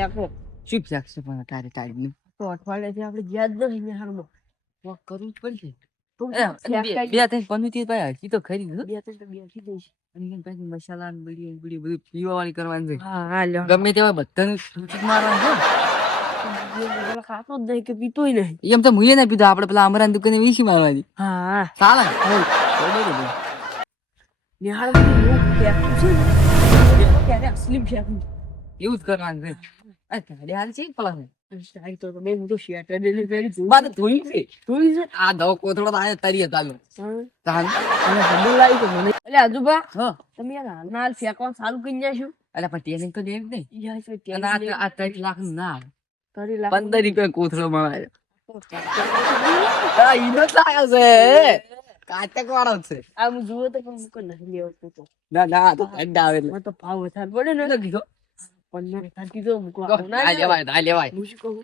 ફેંકો શું ફેંકશે પણ તારે તારીને તો અઠવાડિયાથી આપણે જ્યાં જ નથી નિહાળમાં વોક કરવું જ પડશે તો બે ત્રણ પનોતી ભાઈ હજી તો ખરી બે ત્રણ તો બેસી દઈશ અને પછી મસાલા ને બીડી બધું પીવા વાળી કરવાની છે હા હા લ્યો ગમે તેવા બધાને સૂચિત મારવાનું પેલા ખાતો જ નહીં કે પીતોય નહીં છે એમ તો મુએ ના પીધો આપણે પેલા અમરાની દુકાને વીસી મારવાની હા ચાલે નિહાળમાં એવું ફેંકું છે ને ક્યારે અસલી ફેંકું એવું જ કરવાનું છે આ ગાડી હાલ છે પેલા સ્ટાઈલ તો મેં હું તો શેટર ડેલી પહેરી છું બાદ ધોઈ છે જોઈ છે આ દવ કોથળો તો આ તરીએ ચાલ્યો તાન અને ડબલ લાવી તો મને એટલે આજુબા હા તમે યાર હાલના હાલ ફેંકવાનું ચાલુ કરી જશું અલા પણ ટેનિંગ તો દેવ નહીં યાર છે અને આ 30 લાખ નું ના આવે. તારી લાખ 15 રૂપિયા કોથળો મળે આ ઈનો જ લાયો છે કાચક વાળો છે આ હું જુઓ તો પણ મુકો નહીં લેવો તો ના ના તો ઠંડા આવે એટલે મને તો ભાવ વધારે પડે ને કીધો 15 કીધો મૂકો આ લેવાય હું શું કહું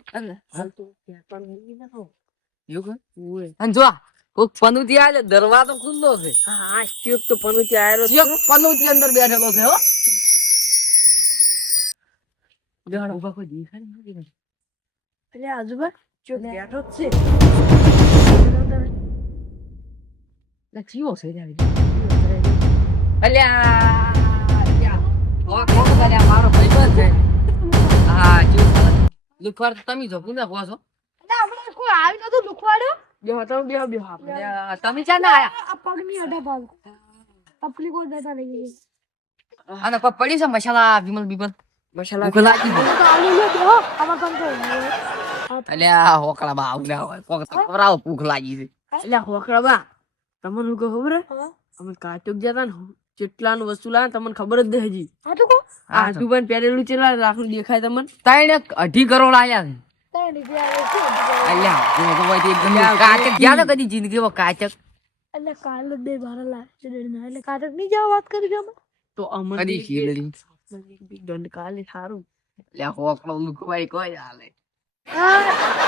હાલ તો ફેંકવાનું મૂકી નાખો એવું ઓય અને જો કોક પનુતી આલે દરવાજો ખુલ્લો છે હા શેક તો પનોતી આયરો છે એક પનુતી અંદર બેઠેલો છે હો જાણો ઉભા કોઈ દેખાય નહીં એટલે આજુબા જો બેઠો જ છે લે જીવો છે રે અલ્યા મારો ભાઈ છે હા જો લુખવાર તમે જો પુના કહો છો આપણે કોઈ આવી નતું લુખવાડો બેહો તો બેહો આપણે તમે ચા ના આયા આ પગની અડે ભાગ તપલી કોઈ દેતા નહીં અને કોઈ પડી છે મસાલા વિમલ બીમલ મસાલા ભૂખ લાગી ગઈ. તો આલુ લે બેહો અમાર પણ તો અલ્યા હોકળામાં આવ ના હોય કોક તો ખવરાવો ભૂખ લાગી છે એટલે હોકળાબા તમને શું ખબર હે હા અમે કાચક જતા ને કેટલાનું વસ્તુ લાવે તમને ખબર જ નહીં હજી આ તો કો હા આ દુકાન પહેરેલું ચેલા રાખનું દેખાય તમને 2.5 કરોડ આયા છે તઈ નીકળ્યા છે અલ્યા જો તો હોય તો એકદમ કાચક ગયા તો કદી જિંદગીમાં કાચક એટલે કાલે બે બારા લા છે ના એટલે કાટક નહીં જાવ વાત કરી ગયો તો અમન કદી શીલડી બિગ દંડ કાલે સારું અલ્યા હોકળો લુકવાઈ કોઈ હાલે હા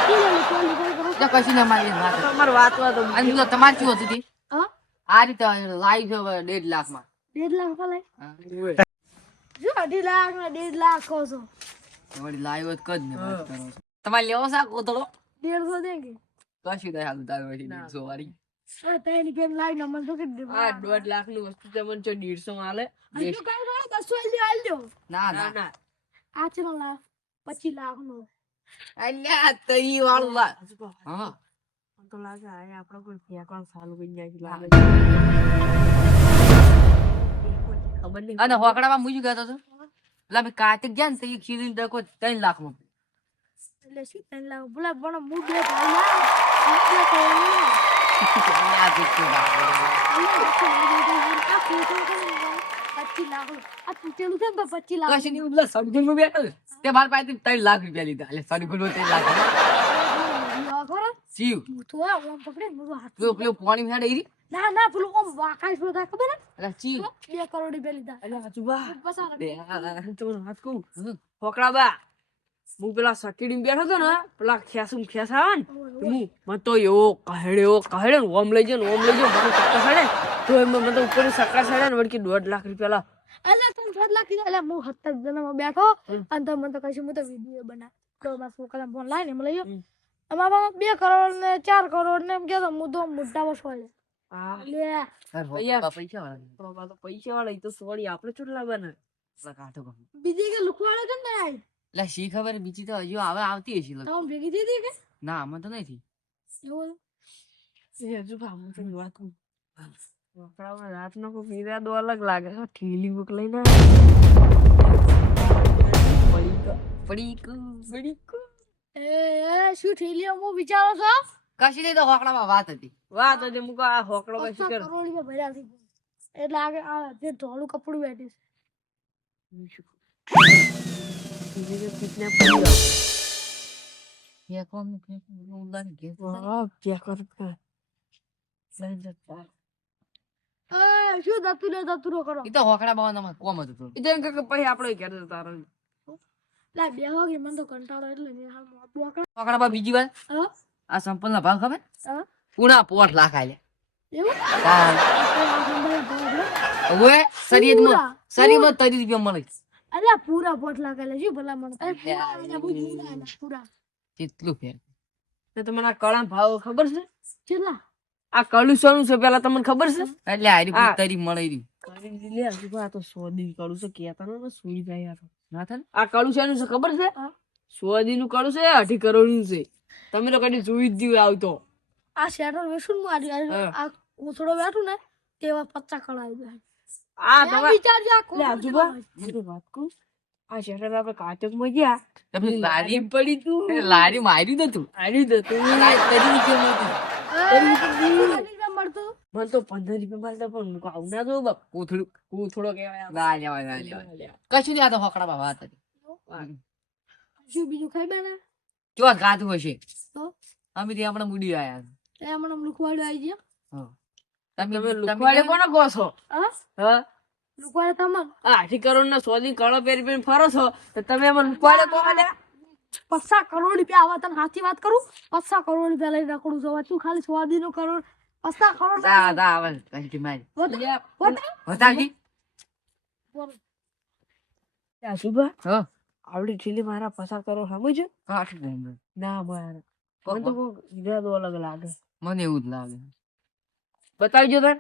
તું લે કોલ કરો જો કશી ના મારી વાત તમાર વાત અને જો તમાર શું હતું તે હા આ રીતે લાઈવ છે 1.5 લાખ માં 1.5 લાખ ભલાઈ જો 2.5 લાખ ને 1.5 લાખ કહો છો તમારી લાઈવ જ કદ ને વાત કરો છો તમારે લેવો છે કોતળો 150 દેંગે કશી દે હાલ તારે વળી 150 વાળી હા તઈ ની પેન લાઈ નંબર તો કે દે આ 1.5 લાખ નું વસ્તુ તમને જો 150 આલે હજુ કઈ રો 200 આલ દો ના ના ના ના આ ચલો લાખ 25 લાખ નો અલ્યા તઈ વાળું લા હા તો લાગે આ આપડે કોઈ ફેંકવાનું ચાલુ કરી નાખી લાગે ખબર નહીં અને હોકડામાં મુજી ગયો તો એટલે અમે કાચક ગયા ને તો એક ખીલી ડકો 3 લાખ માં એટલે શું 3 લાખ બોલા પણ હું બે ભાઈ ના આ દેખો કશી નહીં પેલા સડગુલ માં બેઠો છે. તે મારા પાસે 3 લાખ રૂપિયા લીધા એટલે સડગુલ માં 3 લાખ જીવ પેલું પાણી હેડ ઈ ના પેલું ઓમ વાકાઈ શોધા ખબર એટલે જીવ 2 કરોડ રૂપિયા લીધા એટલે આજુબા પસાર હું તમને વાત કહું ફોકડા બા હું પેલા સકીડી બેઠો હતો ને પેલા ખેસું ખેસ આવે ને હું મને તો એવો કહેડે ને ઓમ લઈ જાવ મને સક્કા સડે તો એમાં મને તો ઉપર સક્કા સડે ને વળકી 1.5 લાખ રૂપિયા લા એટલે તમે 7 લાખ કીધા એટલે હું 70 જણામાં બેઠો અને તો મને તો કશું હું તો વિડીયો બના તો બસ છોકરા ફોન લાઈને મને લઈ ગયો અમારા 2 કરોડ ને 4 કરોડ ને એમ કહેતો હું તો મોટા વસવા લે હા પૈસા વાળા તો પૈસા વાળા ઈ તો સોરી આપણે ચૂટલા બને કાઢો કહું બીજી કે લુકવાડે છે ને એટલે શી ખબર બીજી તો હજુ હવે આવતી હશે તમે ભેગી દીધી કે ના આમાં તો નથી એવું એ હજુ હું તમને વાત કહું ફોકડા રાતનો કોઈ ઈરાદો અલગ લાગે છે ઠીલી બુક લઈને પડી એ શું થેલીઓ હું વિચારો છો કશી નહીં તો હોકડામાં વાત હતી વાત હતી મુકો આ હોકડો કઈ 50 કર કરોડમાં ભર્યા થઈ ગયા. એટલે આગળ આ જે ધોળું કપડું બેઠી છે શું દતુરો કરો એ તો હોકડા બાવામાં કોમ હતું થોડું. ઇજન કે પછી આપણે ઘેર જતા રહે લા બે વાગે મને તો કંટાળો એટલે મેં હાલ મોટું આકડા હોકડા બા બીજી વાર હા આ સંપલ ના ભાવ ખબર હા પૂરા 5 લાખ આલ્યા એવું તાર આ સંભાળે ભાવ ઓએ શરીરમાં પૂરા. 30 રૂપિયા મળે અરે પૂરા પોટલા કરે શું ભલા મને અરે પૂરા આલ્યા, બહુ પૂરા આલ્યા, પૂરા કેટલું ફેર તો તમને આ કળા ભાવ ખબર છે? કેટલા આ કળું શાનું છે પેલા તમને ખબર છે? એટલે હારી હા. તરી મળી રહ્યું કરી લે આજુબા, આ તો 100 દી કળું છે, કહેતા નતા સુઈ જાય યાર. ના થાય ને? આ કળું શાનું છે ખબર છે? હા. 100 દી નું કળું છે, 2.5 કરોડ નું છે. તમે તો કદી જોઈ જ દીધું આવતો. આ શેટર વેસું માં હા. આ હું થોડો બેઠું ને તેવા 50 કળાઈ જાય આ મેં તમારે વિચાર્યું આ લે આજુબા, કોણ હું તો વાત કહું, આ શેટર આપણે કાચકમાં ગયા, તમે લારી પડી તું, લારી માર્યું નતું હારી દે તું. તરી ની કેમ નતું મળતું મને તો 15 રૂપિયા મળતા, પણ હું કહું આવું ના દઉં બાપ. થોડો કહેવાય આ. ના લેવાય ના લેવાય કશું નહીં આ તો હોકડા બાબા હતા શું બીજું ખાઈ બેને જો ગાતું હશે તો અમે ત્યાં હમણાં મૂડી આયા એ મને લુકવાડો આવી ગયા હા. તમે લુખવાડે કોને કહો છો? હા હા? લુકવાડો તમને આ 2.5 કરોડ ના 100 દી કળો પહેરી પહેરીને ફરો છો, તો તમે એમાં લુખવાડે કહો લે? 50 કરોડ રૂપિયા આવા તને સાચી વાત કરું 50 કરોડ રૂપિયા લઈ રાખું છું તું ખાલી સ્વાદી નો કરોડ 50 કરોડ દા દા આવે કંટી મારી બતાવજી આ શુભા હા આવડી ઠીલી મારા 50 કરોડ સમજો કાઠી દે ના મારે મને તો કોક ઈરાદો અલગ લાગે. મને એવું જ લાગે બતાવજો તને.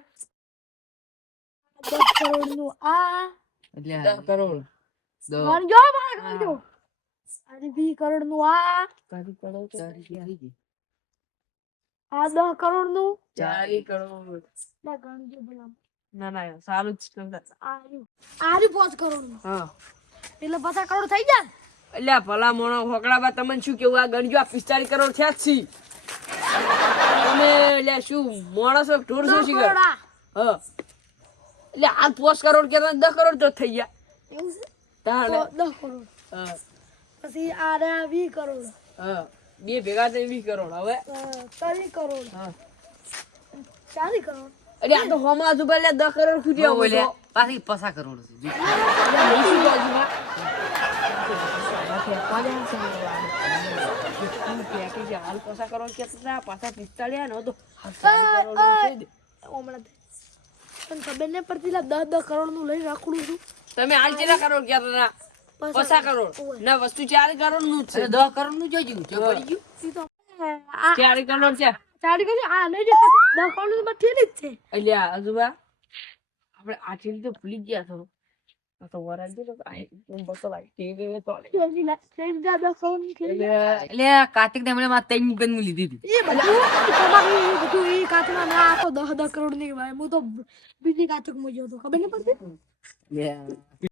10 કરોડ નું આ એટલે 10 કરોડ ગણજો મારે ગણજો અને 20 કરોડ નું આ તારી કરોડ તો આ 10 કરોડ નું 40 કરોડ. ના ગણજો ભલા ના ના સારું જ કરતા. આ 5 કરોડ નું હા એટલે 50 કરોડ થઈ જાય અલ્યા ભલા મોણો હોકડાબા, તમને શું કેવું? આ ગણજો, આ 45 કરોડ થયા જ છી. તમે અલ્યા શું માણસો ઢોર છો 10 શીખર? કરોડ આ હા એટલે આ 5 કરોડ કહેતા 10 કરોડ તો થઈ ગયા. એવું છે તાણે. તો 10 કરોડ હા પછી આ રહ્યા 20 કરોડ હા બે ભેગા થઈ 20 કરોડ. હવે 30 કરોડ હા 40 કરોડ એટલે આ તો હોમાં આજુ પેલા 10 કરોડ ખૂટ્યા હોય બોલે તો. પાછી 50 કરોડ છે જો. અલ્યા હું શું કહું છું બા? પેકેજ હાલ 50 કરોડ કહેતા હતા, પાછા 45 ને હવે તો 70 કરોડ થઈ દે. હમણાં પણ ખબર નહીં પડતી લા 10 કરોડ નું લઈ રાખું છું તમે હાલ કેટલા કરોડ કહેતા હતા? 50 કરોડ ના વસ્તુ 4 કરોડ નું જ છે. એટલે 10 કરોડ નું જોઈ જો પડી ગયું ઈ તો આ 4 કરોડ છે. ચાડી કરી આ નહીં દેખાતું 10 કરોડ નું ઠીક જ છે એટલે આજુબા આપણે આ ચીજ તો ભૂલી જ ગયા છો. આ તો વરાજ દે તો આ બસો લાગી ટીવી તો લે. ચોથી લાખ થઈ ગયા 10 કરોડ ની ખેલી એટલે કાર્તિક ને હમણાં 3 પેન માં લીધી હતી એ બધું તમારે એ બધું એ કાચમાં ના આ તો 10 કરોડ ની ભાઈ હું તો બીજી કાચક માં ગયો તો ખબર નહીં પડતી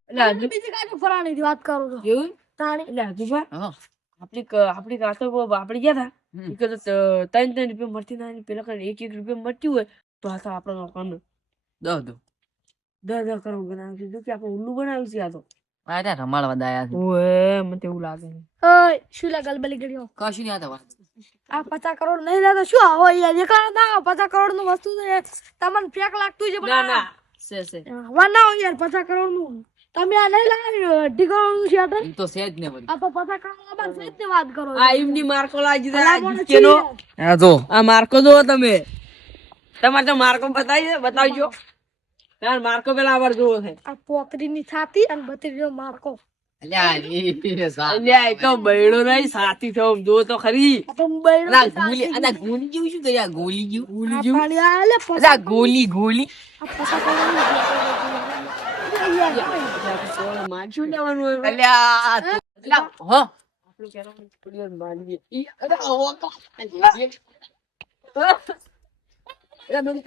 એટલે હજુ બીજી કાચક ફરાણી ની વાત કરું છું એવું તાણી એટલે આજુબા હા આપણી કાતો આપણે ગયા હતા હમ. ઈ કદાચ 3 રૂપિયા મળતી ના પેલા કઈ 1 રૂપિયા મળતી હોય તો આ તો આપણો નોકરનો 10 10 કરોડ બનાવ્યું છે. જો કે આપણે ઉલ્લુ બનાવ્યું છે આ તો. આ રમાડવા દાયા છે ઓએ મને તો એવું લાગે છે. ઓય શું લા ગલબલી કર્યો કશું નહીં આતા વાત આ 50 કરોડ નહીં લેતો શું આવો યાર એકા ના 50 કરોડ નું વસ્તુ છે તમને ફેક લાગતું છે ના ના છે વા ના હોય યાર 50 કરોડ નું તમે આ નહીં લાવ્યો 2 કરોડ નું છે આ તો ઈ તો છે જ ને વળી આ તો 50 કરોડ ના બાદ સહિત ની વાત કરો આ એમની માર્કો લાગી ભલા મોણસ દીધા કેનો છીએ. આ જો આ માર્કો દો તમે. તમારે તો માર્કો બતાવજો. તાર માર્કો પેલા આવાર જોવો છે. આ પોકરી ની છાતી અને બત્રી નો માર્કો અલ્યા એ સા અલ્યા એ તો બૈડો નહીં સાથી થયો જો તો ખરી. આ તો મુંબઈ અલા ગોલી અલા ગોલી જેવું શું કર્યા ગોલી જેવું ભૂલી ગયું. અલા ગોલી ગોલી માનશું લેવાનું હોય. અલ્યા અલા હો આપણું કહેવાનું થોડી વાર માનીએ. ઈ અરે આવો તો. અરે મને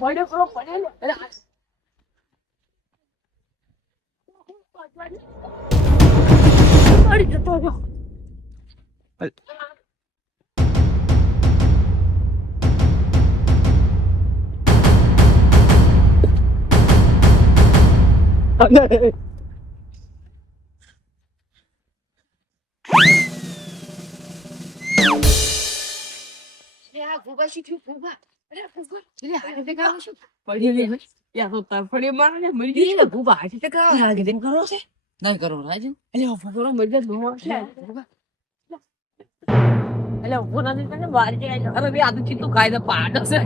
પડ્યો કરો પડે ને. અરે પડી જતો રહ્યો. આ ગોબા શીખ્યું ગોબા અરે ગોબા એટલે હારે તે કામ શું પડી ગઈ ભાઈ. યા તો તરફડી મારે ને મરી ગઈ. એ ગોબા હારે તે કામ લાગે તેમ કરો છે નહીં કરો રાજન એટલે ઉભો કરો મરી જાય ધોવા છે. એટલે ઉભો નથી તને મારી જાય. અરે બે આ તો ચિત્તો કાયદા પાડો છે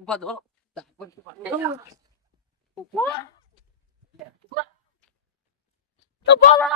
ઉભા થો. ઉભા થો. તો બોલો